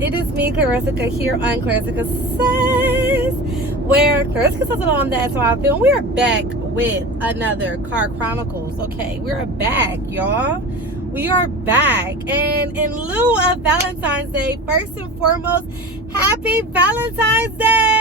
it is me, Clarissa, here on Clarissa Says, where Clarissa says it on That's How I Feel. We are back with another Car Chronicles, okay? We are back, y'all. We are back. And in lieu of Valentine's Day, first and foremost, happy Valentine's Day!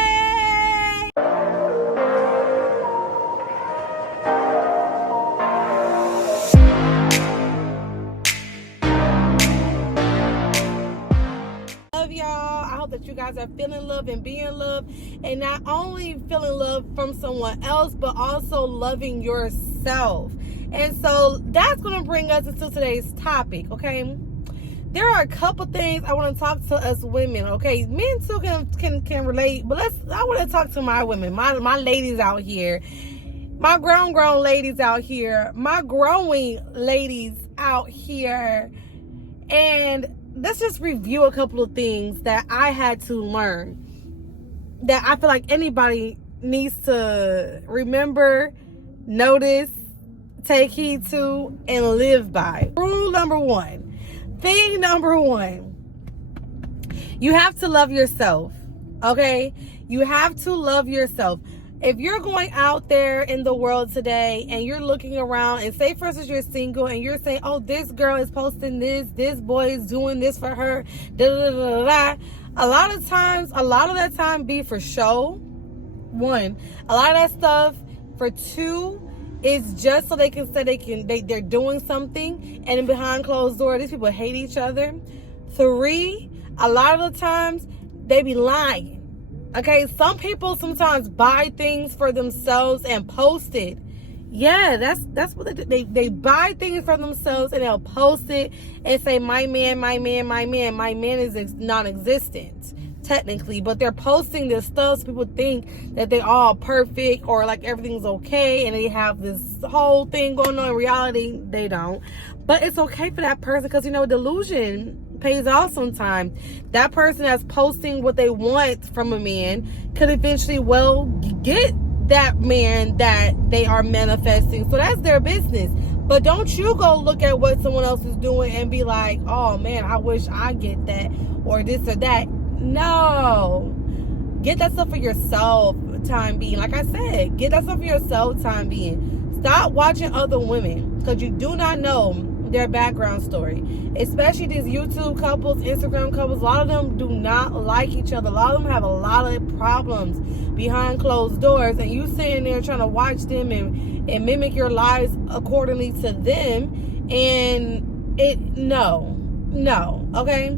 That you guys are feeling love and being loved, and not only feeling love from someone else, but also loving yourself. And so that's going to bring us into today's topic, okay? There are a couple things I want to talk to us women, okay? Men too can relate, but I want to talk to my women, my ladies out here, my grown ladies out here, my growing ladies out here. And let's just review a couple of things that I had to learn that I feel like anybody needs to remember, notice, take heed to, and live by. Rule number one. Thing number one. You have to love yourself, okay? You have to love yourself. If you're going out there in the world today and you're looking around, and say for instance you're single and you're saying, oh, this girl is posting this boy is doing this for her, da da da da, a lot of that time be for show. One, a lot of that stuff for two is just so they can say they're doing something, and behind closed doors these people hate each other. Three, a lot of the times they be lying. Okay, some people sometimes buy things for themselves and post it. Yeah, that's what they buy things for themselves and they'll post it and say, my man is non-existent, technically. But they're posting this stuff so people think that they're all perfect or like everything's okay and they have this whole thing going on. In reality, they don't. But it's okay for that person because, delusion pays off sometimes. That person that's posting what they want from a man could eventually get that man that they are manifesting. So that's their business. But don't you go look at what someone else is doing and be like, oh man, I wish I get that or this or that. No. Get that stuff for yourself time being. Like I said, get that stuff for yourself time being. Stop watching other women because you do not know their background story, especially these YouTube couples, Instagram couples. A lot of them do not like each other. A lot of them have a lot of problems behind closed doors, and you sitting there trying to watch them and mimic your lives accordingly to them, and no, okay?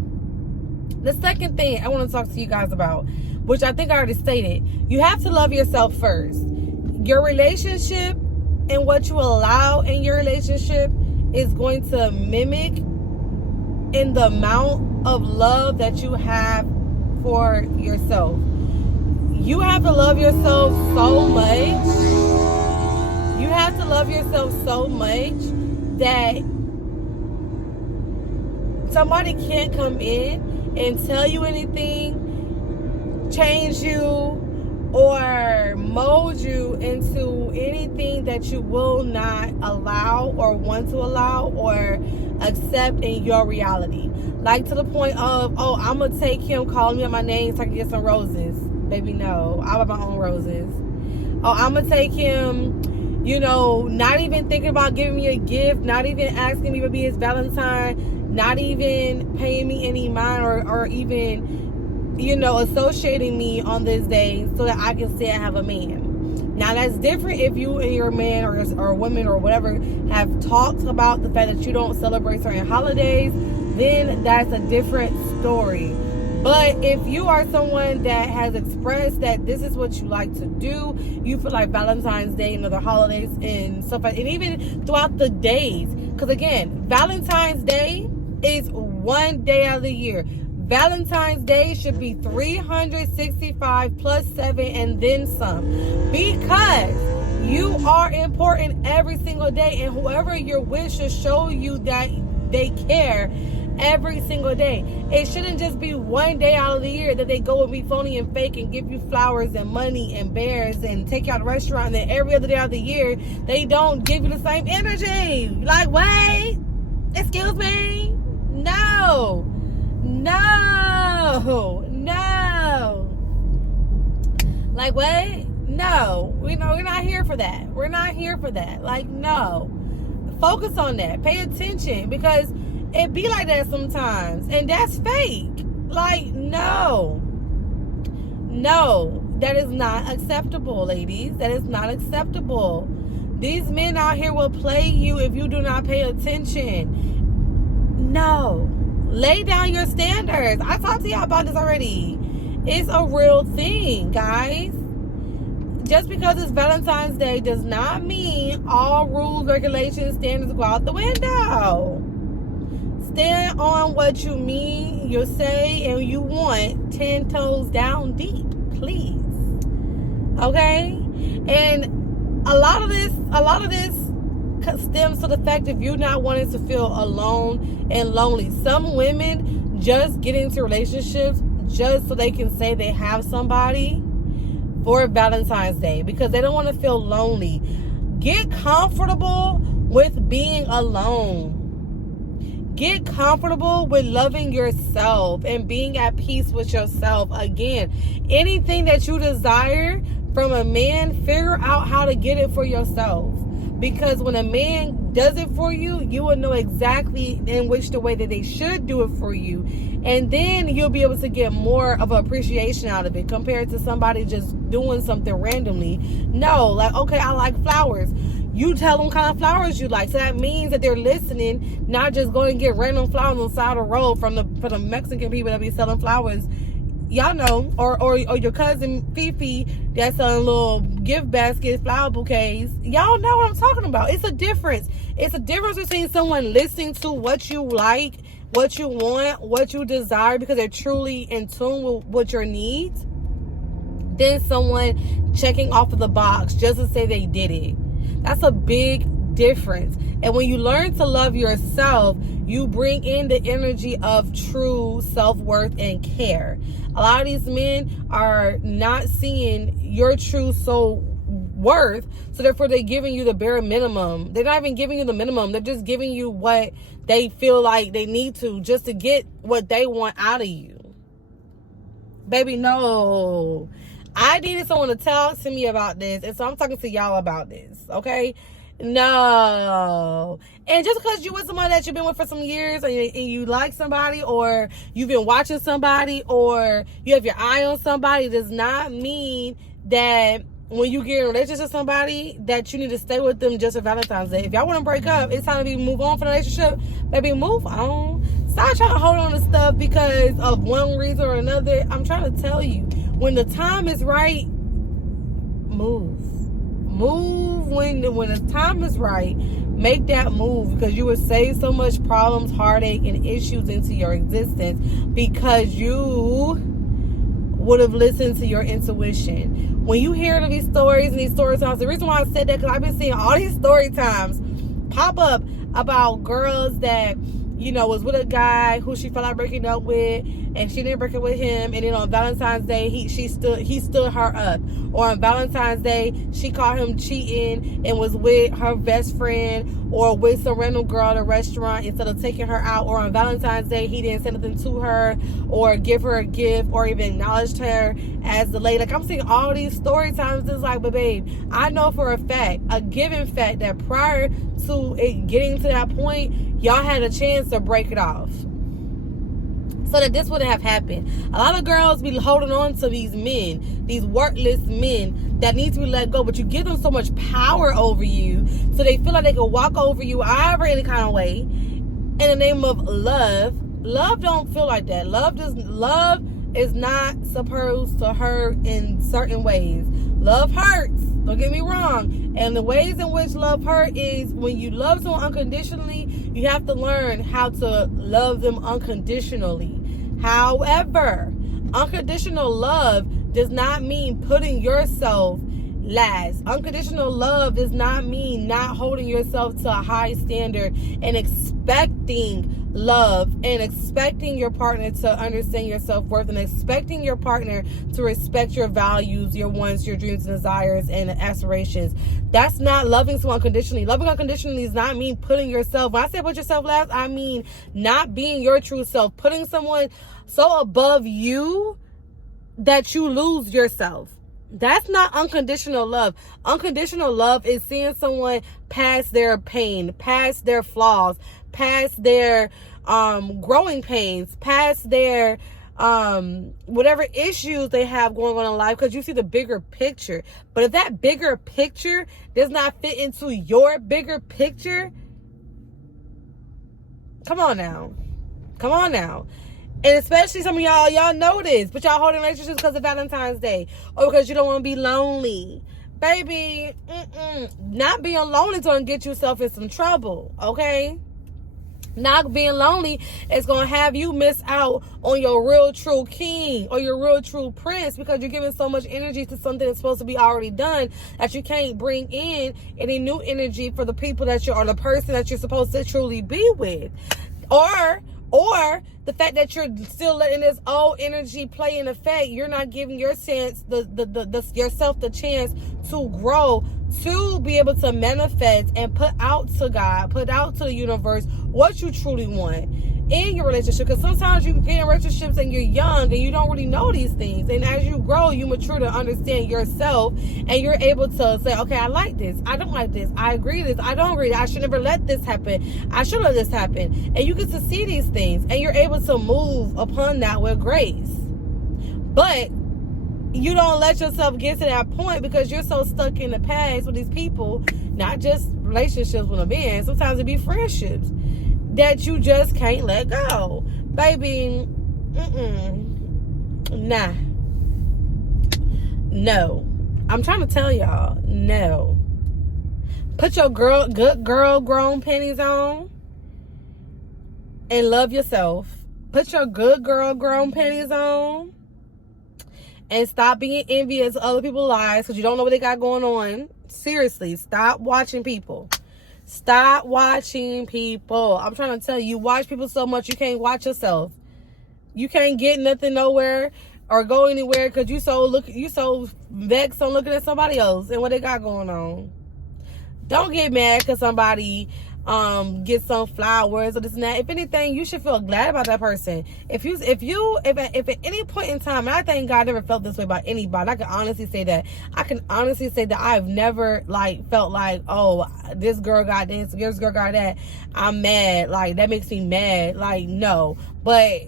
The second thing I want to talk to you guys about, which I think I already stated, you have to love yourself first. Your relationship and what you allow in your relationship is going to mimic in the amount of love that you have for yourself. You have to love yourself so much. You have to love yourself so much that somebody can't come in and tell you anything, change you, or mold you into anything that you will not allow or want to allow or accept in your reality. Like to the point of, oh, I'm going to take him calling me on my name so I can get some roses. Baby, no. I buy my own roses. Oh, I'm going to take him, not even thinking about giving me a gift, not even asking me to be his Valentine, not even paying me any mind or even associating me on this day so that I can say I have a man. Now that's different if you and your man or woman or whatever have talked about the fact that you don't celebrate certain holidays, then that's a different story. But if you are someone that has expressed that this is what you like to do, you feel like Valentine's Day and other holidays and stuff like, and even throughout the days, because again, Valentine's Day is one day out of the year. Valentine's Day should be 365 plus 7 and then some, because you are important every single day, and whoever you're with should show you that they care every single day. It shouldn't just be one day out of the year that they go and be phony and fake and give you flowers and money and bears and take you out to a restaurant, and then every other day out of the year they don't give you the same energy. Like, wait, excuse me? No. No. Like, what? No. We're not here for that. We're not here for that. Like, no. Focus on that. Pay attention, because it be like that sometimes, and that's fake. Like, no. That is not acceptable, ladies. That is not acceptable. These men out here will play you if you do not pay attention. No. Lay down your standards. I talked to y'all about this already. It's a real thing, guys. Just because it's Valentine's Day does not mean all rules, regulations, standards go out the window. Stand on what you mean, you say, and you want 10 toes down deep, please. Okay? And a lot of this stems to the fact of you not wanting to feel alone and lonely. Some women just get into relationships just so they can say they have somebody for Valentine's Day, because they don't want to feel lonely. Get comfortable with being alone. Get comfortable with loving yourself and being at peace with yourself. Again, anything that you desire from a man, figure out how to get it for yourself. Because when a man does it for you, you will know exactly in which the way that they should do it for you. And then you'll be able to get more of an appreciation out of it compared to somebody just doing something randomly. No, like, okay, I like flowers. You tell them kind of flowers you like. So that means that they're listening, not just going and get random flowers on the side of the road from the Mexican people that be selling flowers. Y'all know, or your cousin Fifi that's selling little gift baskets, flower bouquets. Y'all know what I'm talking about. It's a difference. It's a difference between someone listening to what you like, what you want, what you desire, because they're truly in tune with what your needs, than someone checking off of the box just to say they did it. That's a big difference. And when you learn to love yourself, you bring in the energy of true self-worth and care. A lot of these men are not seeing your true soul worth, so therefore they're giving you the bare minimum. They're not even giving you the minimum. They're just giving you what they feel like they need to, just to get what they want out of you. Baby, no. I needed someone to talk to me about this, and so I'm talking to y'all about this, okay? No. And just because you with somebody that you've been with for some years, and you like somebody, or you've been watching somebody, or you have your eye on somebody, does not mean that when you get in a relationship with somebody that you need to stay with them just for Valentine's Day. If y'all want to break up, it's time to move on from the relationship. Baby, move on. Stop trying to hold on to stuff because of one reason or another. I'm trying to tell you, when the time is right, move when the time is right. Make that move, because you will save so much problems, heartache, and issues into your existence because you would have listened to your intuition. When you hear these stories and these story times, the reason why I said that, because I've been seeing all these story times pop up about girls that, you know, was with a guy who she felt like breaking up with, and she didn't break up with him, and then on Valentine's Day he stood her up. Or on Valentine's Day she caught him cheating and was with her best friend or with some random girl at a restaurant instead of taking her out. Or on Valentine's Day he didn't say nothing to her or give her a gift or even acknowledged her as the lady. Like, I'm seeing all these story times. It's like, but babe, I know for a fact, a given fact, that prior to it getting to that point, y'all had a chance to break it off so that this wouldn't have happened. A lot of girls be holding on to these men, these worthless men that need to be let go, but you give them so much power over you so they feel like they can walk over you however, any kind of way, in the name of love. Love don't feel like that. Love is not supposed to hurt in certain ways. Love hurts, don't get me wrong. And the ways in which love hurt is when you love someone unconditionally, you have to learn how to love them unconditionally. However, unconditional love does not mean putting yourself last. Unconditional love does not mean not holding yourself to a high standard and expecting love and expecting your partner to understand your self-worth and expecting your partner to respect your values, your wants, your dreams and desires and aspirations. That's not loving someone unconditionally. Loving unconditionally does not mean putting yourself, when I say put yourself last, I mean not being your true self, putting someone so above you that you lose yourself. That's not unconditional love. Unconditional love is seeing someone past their pain, past their flaws, past their growing pains, past their whatever issues they have going on in life, because you see the bigger picture. But if that bigger picture does not fit into your bigger picture, come on now. And especially some of y'all know this, but y'all holding relationships because of Valentine's Day or because you don't want to be lonely. Baby, not being lonely is going to get yourself in some trouble, okay? Not being lonely is going to have you miss out on your real true king or your real true prince, because you're giving so much energy to something that's supposed to be already done that you can't bring in any new energy for the people that or the person that you're supposed to truly be with. Or the fact that you're still letting this old energy play in effect, you're not giving your sense yourself the chance to grow, to be able to manifest and put out to God, put out to the universe what you truly want in your relationship. Because sometimes you get in relationships and you're young and you don't really know these things, and as you grow, you mature to understand yourself, and you're able to say, okay, I like this, I don't like this, I agree with this, I don't agree, I should never let this happen, I should let this happen. And you get to see these things and you're able to move upon that with grace. But you don't let yourself get to that point because you're so stuck in the past with these people, not just relationships with a man, sometimes it be friendships, that you just can't let go. Baby, nah. No. I'm trying to tell y'all, no. Put your good girl grown panties on and love yourself. Put your good girl grown panties on and stop being envious of other people's lives because you don't know what they got going on. Seriously, stop watching people. Stop watching people. I'm trying to tell you, you watch people so much you can't watch yourself. You can't get nothing nowhere or go anywhere because you so vexed on looking at somebody else and what they got going on. Don't get mad because somebody get some flowers or this and that. If anything, you should feel glad about that person. If at any point in time, and I thank God I never felt this way about anybody. I can honestly say that. I've never felt like, oh, this girl got this, this girl got that, I'm mad. Like, that makes me mad. Like, no. But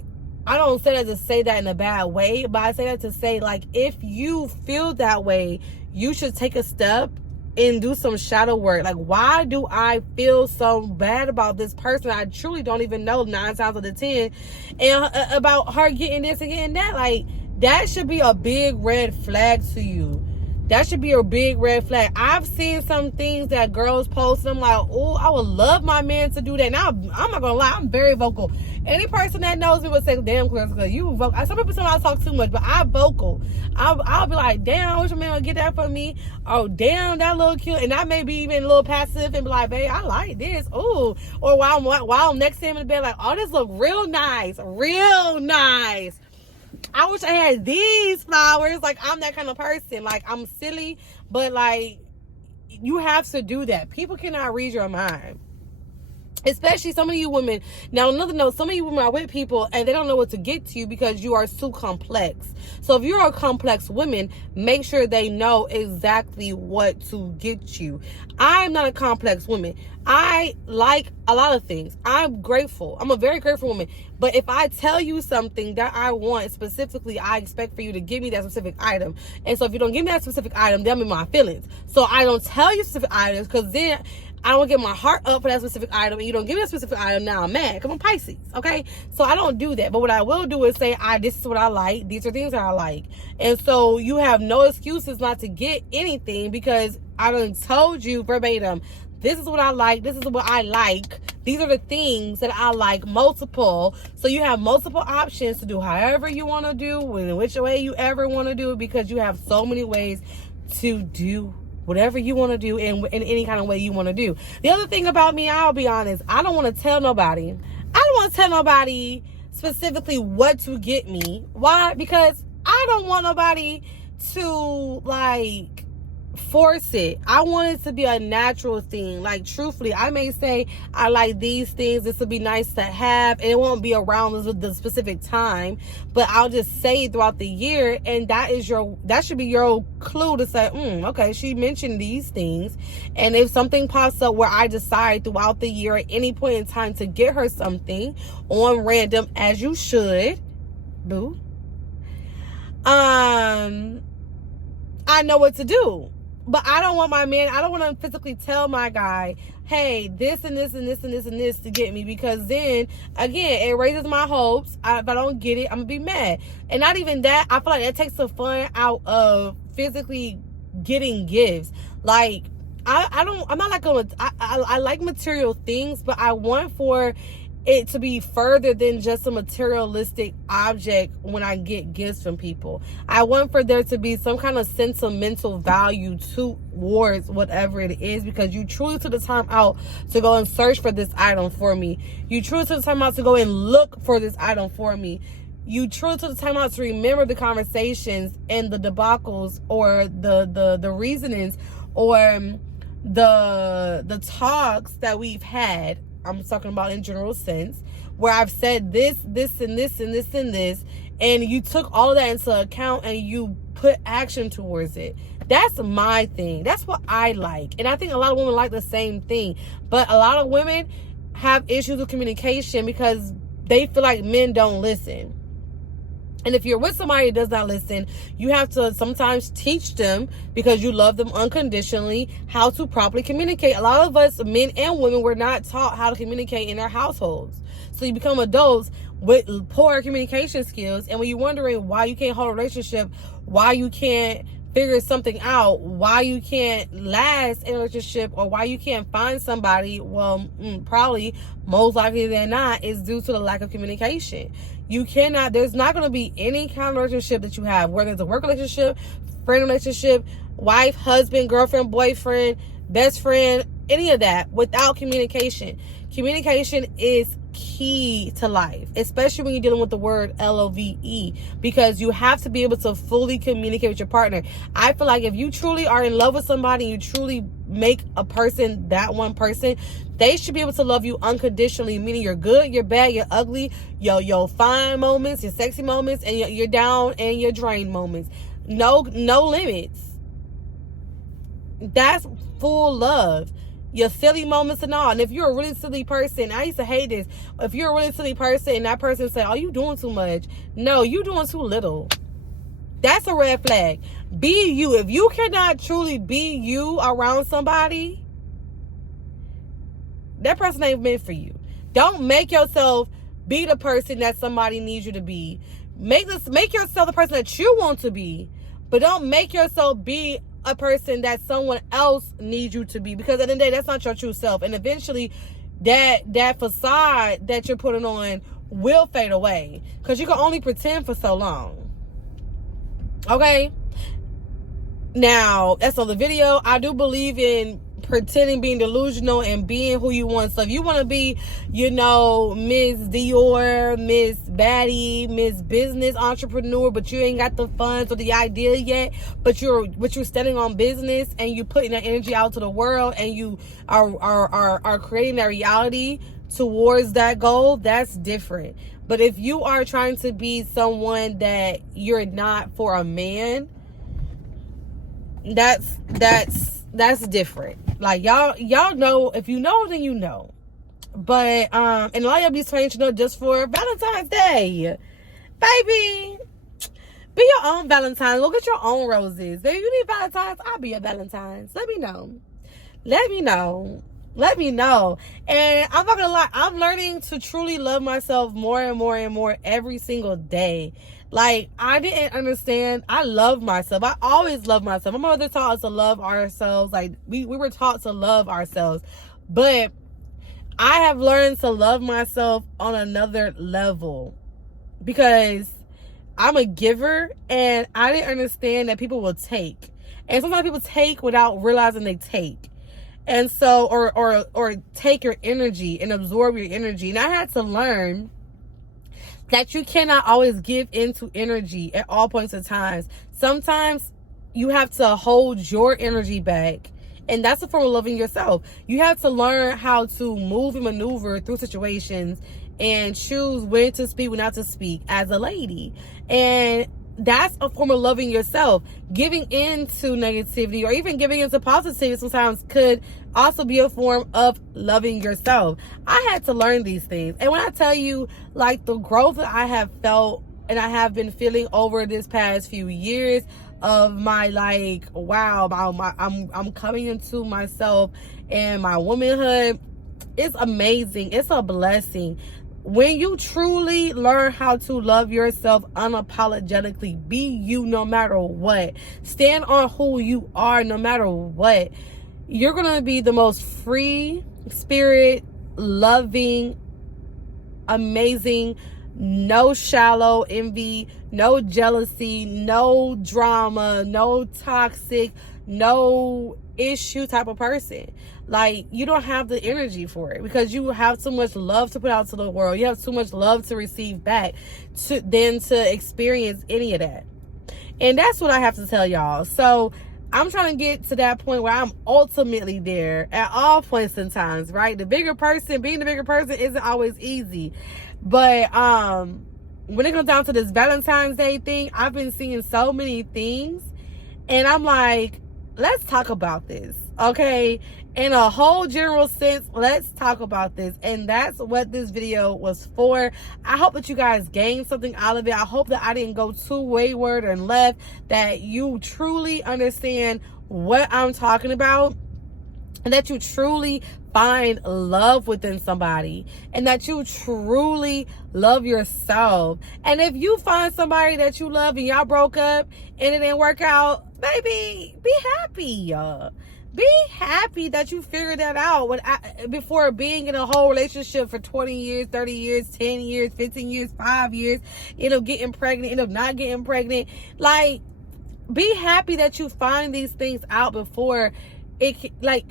I don't say that to say that in a bad way, but I say that to say, like, if you feel that way, you should take a step and do some shadow work. Like, why do I feel so bad about this person I truly don't even know 9 times out of 10, and about her getting this and getting that? Like, that should be a big red flag to you. That should be a big red flag. I've seen some things that girls post, and I'm like, oh, I would love my man to do that. Now, I'm not gonna lie, I'm very vocal. Any person that knows me would say, damn, Clarissa, you vocal. Some people say I talk too much, but I'm vocal. I'll be like, damn, I wish a man would get that for me. Oh, damn, that little cute. And I may be even a little passive and be like, babe, I like this. Ooh. Or while I'm next to him in the bed, like, oh, this look real nice. Real nice. I wish I had these flowers. Like, I'm that kind of person. Like, I'm silly, but like, you have to do that. People cannot read your mind. Especially some of you women. Now, another note, some of you women are with people and they don't know what to get to you because you are too complex. So if you're a complex woman, make sure they know exactly what to get you. I'm not a complex woman. I like a lot of things. I'm grateful. I'm a very grateful woman. But if I tell you something that I want specifically, I expect for you to give me that specific item. And so if you don't give me that specific item, then I'm in my feelings. So I don't tell you specific items because then I don't get my heart up for that specific item, and you don't give me that specific item, now I'm mad. Come on, Pisces, okay? So I don't do that. But what I will do is say, this is what I like. These are things that I like. And so you have no excuses not to get anything because I done told you verbatim, this is what I like. This is what I like. These are the things that I like, multiple. So you have multiple options to do however you want to do, in which way you ever want to do it, because you have so many ways to do whatever you want to do in any kind of way you want to do. The other thing about me, I'll be honest, I don't want to tell nobody. I don't want to tell nobody specifically what to get me. Why? Because I don't want nobody to, like, force it. I want it to be a natural thing. Like, truthfully, I may say I like these things, this would be nice to have, and it won't be around the specific time, but I'll just say it throughout the year, and that should be your clue to say, okay, she mentioned these things. And if something pops up where I decide throughout the year at any point in time to get her something on random, as you should, boo, I know what to do. But I don't want to physically tell my guy, hey, this and this and this and this and this to get me, because then, again, it raises my hopes. If I don't get it, I'm going to be mad. And not even that, I feel like that takes the fun out of physically getting gifts. Like, I'm not like, I like material things, but I want for it to be further than just a materialistic object when I get gifts from people. I want for there to be some kind of sentimental value towards whatever it is, because you truly took the time out to go and search for this item for me. You truly took the time out to go and look for this item for me. You truly took the time out to remember the conversations and the debacles, or the reasonings, or the talks that we've had. I'm talking about in general sense, where I've said this, this, and this, and this, and this, and you took all of that into account and you put action towards it. That's my thing. That's what I like. And I think a lot of women like the same thing. But a lot of women have issues with communication because they feel like men don't listen. And if you're with somebody that does not listen, you have to sometimes teach them, because you love them unconditionally, how to properly communicate. A lot of us, men and women, were not taught how to communicate in our households. So you become adults with poor communication skills. And when you're wondering why you can't hold a relationship, why you can't figure something out, why you can't last in a relationship, or why you can't find somebody, well, probably most likely than not is due to the lack of communication. There's not going to be any kind of relationship that you have, whether it's a work relationship, friend relationship, wife, husband, girlfriend, boyfriend, best friend, any of that, without communication. Communication is key to life, especially when you're dealing with the word LOVE, because you have to be able to fully communicate with your partner. I feel like if you truly are in love with somebody, you truly make a person that one person, they should be able to love you unconditionally, meaning you're good, you're bad, you're ugly, your fine moments, your sexy moments, and your down and your drain moments. No limits. That's full love. Your silly moments and all. And if you're a really silly person, I used to hate this. If you're a really silly person and that person say, oh, you doing too much. No, you doing too little. That's a red flag. Be you. If you cannot truly be you around somebody, that person ain't meant for you. Don't make yourself be the person that somebody needs you to be. Make yourself the person that you want to be, but don't make yourself be a person that someone else needs you to be, because at the end of the day, that's not your true self. And eventually that facade that you're putting on will fade away, because you can only pretend for so long. Okay, now that's on the video. I do believe in pretending, being delusional, and being who you want. So if you want to be, Miss Dior, Miss Baddie, Miss Business Entrepreneur, but you ain't got the funds or the idea yet, but you're standing on business and you putting that energy out to the world, and you are creating that reality towards that goal, that's different. But if you are trying to be someone that you're not for a man, that's different. Like, y'all know. If you know, then you know. But and a lot of y'all be changing up just for Valentine's Day, baby. Be your own Valentine. Go get your own roses. If you need Valentines, I'll be your Valentine's. Let me know. And I'm not gonna lie, I'm learning to truly love myself more and more and more every single day. Like, I didn't understand. I love myself. I always love myself. My mother taught us to love ourselves. Like, we were taught to love ourselves. But I have learned to love myself on another level, because I'm a giver, and I didn't understand that people will take. And sometimes people take without realizing they take. And so, or take your energy and absorb your energy. And I had to learn that you cannot always give into energy at all points of times. Sometimes you have to hold your energy back. And that's a form of loving yourself. You have to learn how to move and maneuver through situations and choose when to speak, when not to speak as a lady. And that's a form of loving yourself. Giving into negativity or even giving into positivity sometimes could also be a form of loving yourself. I had to learn these things. And when I tell you, like, the growth that I have felt and I have been feeling over this past few years of my, like, wow, I'm coming into myself and my womanhood, it's amazing. It's a blessing. When you truly learn how to love yourself unapologetically, be you no matter what, stand on who you are no matter what, you're going to be the most free spirit, loving, amazing, no shallow envy, no jealousy, no drama, no toxic, no issue type of person. Like, you don't have the energy for it because you have too much love to put out to the world. You have too much love to receive back to experience any of that. And that's what I have to tell y'all. So I'm trying to get to that point where I'm ultimately there at all points in times, right? Being the bigger person isn't always easy. But when it comes down to this Valentine's Day thing, I've been seeing so many things. And I'm like, let's talk about this, okay? In a whole general sense, let's talk about this. And that's what this video was for. I hope that you guys gained something out of it. I hope that I didn't go too wayward and left, that you truly understand what I'm talking about, and that you truly find love within somebody, and that you truly love yourself. And if you find somebody that you love and y'all broke up and it didn't work out, baby, be happy. Be happy that you figured that out before being in a whole relationship for 20 years, 30 years, 10 years, 15 years, 5 years, end up getting pregnant, end up not getting pregnant. Like, be happy that you find these things out before it, like,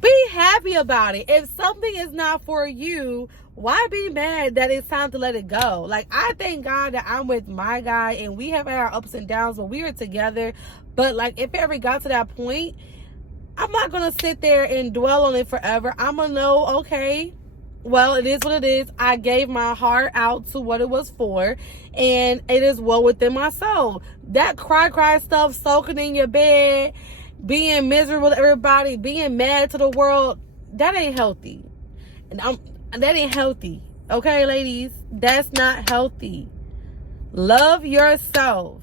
be happy about it. If something is not for you, why be mad that it's time to let it go? Like, I thank God that I'm with my guy and we have had our ups and downs when we were together. But, like, if it ever got to that point, I'm not going to sit there and dwell on it forever. I'm going to know, okay, well, it is what it is. I gave my heart out to what it was for, and it is well within my soul. That cry stuff, soaking in your bed, being miserable to everybody, being mad to the world, that ain't healthy. That ain't healthy. Okay, ladies? That's not healthy. Love yourself.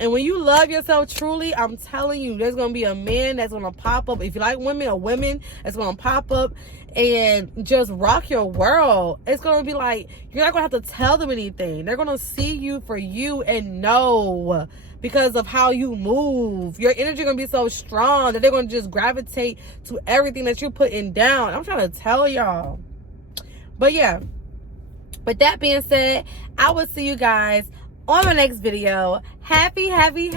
And when you love yourself truly, I'm telling you, there's going to be a man that's going to pop up. If you like women, a woman that's going to pop up and just rock your world. It's going to be like, you're not going to have to tell them anything. They're going to see you for you and know, because of how you move. Your energy going to be so strong that they're going to just gravitate to everything that you're putting down. I'm trying to tell y'all. But yeah, with that being said, I will see you guys on my next video. Happy Valentine's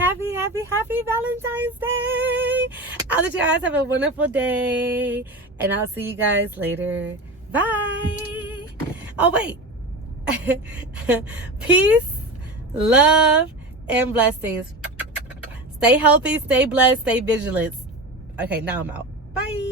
Day. I'll let you guys have a wonderful day, and I'll see you guys later. Bye. Oh, wait. Peace, love, and blessings. Stay healthy, stay blessed, stay vigilant. Okay, now I'm out. Bye.